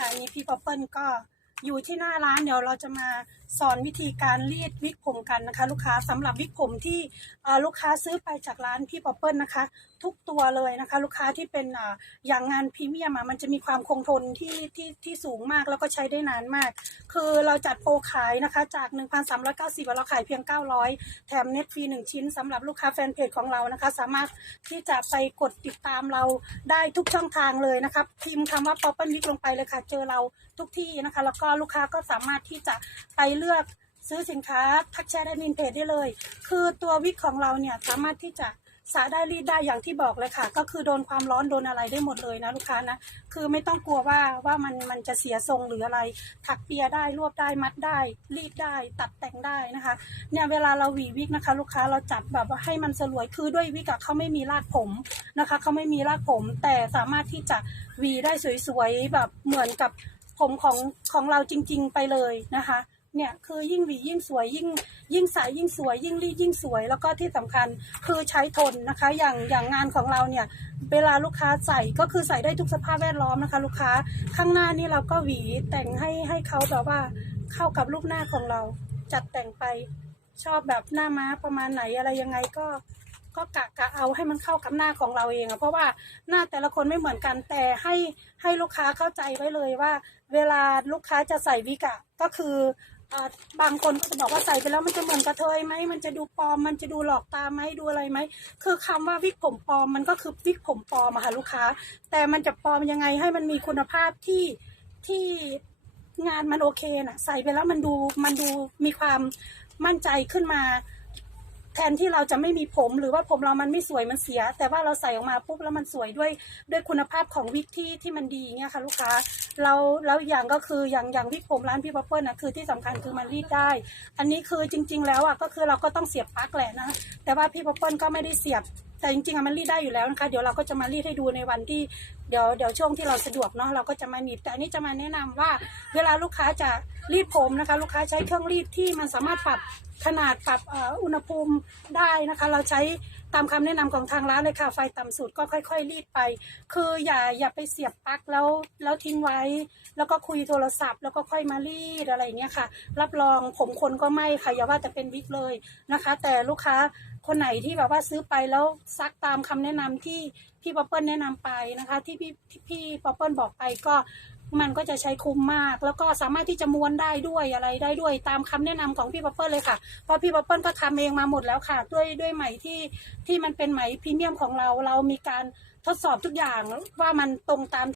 ค่ะอันนี้พี่ป๊อปเปิลก็อยู่ที่หน้าร้านเดี๋ยวเราจะมา สอนวิธีการรีดวิกผมกันนะคะ ลูกค้าสำหรับวิกผมที่ลูกค้าซื้อไปจากร้านพี่ป๊อปเปิลนะคะ ทุกตัวเลยนะคะ ลูกค้าที่เป็นออย่างงานพรีเมียมมันจะมีความคงทนที่ที่ที่สูงมากแล้วก็ใช้ได้นานมาก คือเราจัดโปรขายนะคะจาก 1,390เราขายเพียง 900 แถมเน็ตฟรี1 ชิ้นสำหรับลูกค้าแฟนเพจของเรานะคะ สามารถที่จะไปกดติดตามเราได้ทุกช่องทางเลยนะครับพิมพ์คำว่า p o p p e r w i g ลงไปเลยค่ะเจอเราทุกที่นะคะ แล้วก็ลูกค้าก็สามารถที่จะไปเลือกซื้อสินค้าทักแชทแอดมินเพจได้เลย คือตัววิกของเราเนี่ยสามารถที่จะสาได้รีดได้อย่างที่บอกเลยค่ะ ก็คือโดนความร้อนโดนอะไรได้หมดเลยนะลูกค้านะ คือไม่ต้องกลัวว่าว่ามันมันจะเสียทรงหรืออะไร ถักเปียได้รวบได้มัดได้ รีดได้ตัดแต่งได้นะคะ เนี่ยเวลาเราหวีวิกนะคะ ลูกค้าเราจัดแบบว่าให้มันสลวยคือด้วยวิกอะเขาไม่มีรากผมนะคะเขาไม่มีรากผม แต่สามารถที่จะหวีได้สวยๆแบบเหมือนกับผมของของเราจริง ๆ ไปเลยนะคะ เนี่ยคือยิ่งหวียิ่งสวยยิ่งยิ่งใสยิ่งสวย ยิ่งรีดยิ่งสวย แล้วก็ที่สำคัญคือใช้ทนนะคะ อย่างอย่างงานของเราเนี่ยเวลาลูกค้าใส่ก็คือใส่ได้ทุกสภาพแวดล้อมนะคะ ลูกค้าข้างหน้านี่เราก็หวีแต่งให้ให้เขาแบบว่าเข้ากับรูปหน้าของเรา จัดแต่งไปชอบแบบหน้าม้าประมาณไหนอะไรยังไงก็ก็กะกะเอาให้มันเข้ากับหน้าของเราเองอะเพราะว่าหน้าแต่ละคนไม่เหมือนกันแต่ให้ให้ลูกค้าเข้าใจไว้เลยว่า เวลาลูกค้าจะใส่วิกะก็คือ บางคนก็จะบอกว่าใส่ไปแล้วมันจะเหมือนกระเทยไหมมันจะดูปลอม มันจะดูหลอกตาไหมดูอะไรไหมคือคำว่าวิกผมปลอมมันก็คือวิกผมปลอมอะค่ะลูกค้า แต่มันจะปลอมยังไงให้มันมีคุณภาพที่ที่งานมันโอเคน่ะใส่ไปแล้วมันดูมันดูมีความมั่นใจขึ้นมา แทนที่เราจะไม่มีผมหรือว่าผมเรามันไม่สวยมันเสีย แต่ว่าเราใส่ออกมาปุ๊บแล้วมันสวยด้วยด้วยคุณภาพของวิกที่ที่มันดีเงี้ยค่ะลูกค้าเราแล้วอย่างก็คืออย่างอย่างวิกผมร้านพี่ป๊อปเปิลนะคือที่สำคัญคือมันรีดได้ อันนี้คือจริง ๆ แล้วอะก็คือเราก็ต้องเสียบปลั๊กแหละนะแต่ว่าพี่ป๊อปเปิลก็ไม่ได้เสียบแต่จริงๆอะมันรีดได้อยู่แล้วนะคะ เดี๋ยวเราก็จะมารีดให้ดูในวันที่ เดี๋ยวเดี๋ยวช่วงที่เราสะดวกเนาะเราก็จะมาหนีบแต่อันนี้จะมาแนะนำว่า เวลาลูกค้าจะรีดผมนะคะ ลูกค้าใช้เครื่องรีดที่มันสามารถปรับขนาดปรับอุณหภูมิได้นะคะ เราใช้ตามคำแนะนำของทางร้านเลยค่ะไฟต่ำสุดก็ค่อยๆ รีดไป คืออย่าอย่าไปเสียบปลั๊กแล้วแล้วทิ้งไว้ แล้วก็คุยโทรศัพท์ แล้วก็ค่อยมารีดอะไรอย่างเงี้ยค่ะ รับรองผมคนก็ไม่ค่ะอย่าว่าจะเป็นวิกเลยนะคะ แต่ลูกค้าคนไหนที่แบบว่าซื้อไปแล้วซักตามคำแนะนำที่พี่ป๊อปเปิลแนะนำไปนะคะ ที่พี่ที่พี่ป๊อปเปิลบอกไปก็มันก็จะใช้คุ้มมาก แล้วก็สามารถที่จะม้วนได้ด้วยอะไรได้ด้วยตามคำแนะนำของพี่ป๊อปเปิลเลยค่ะเพราะพี่ป๊อปเปิลก็ทำเองมาหมดแล้วค่ะ ด้วยด้วยไหมที่ที่มันเป็นไหมพรีเมียมของเราเรามีการทดสอบทุกอย่างว่ามันตรงตาม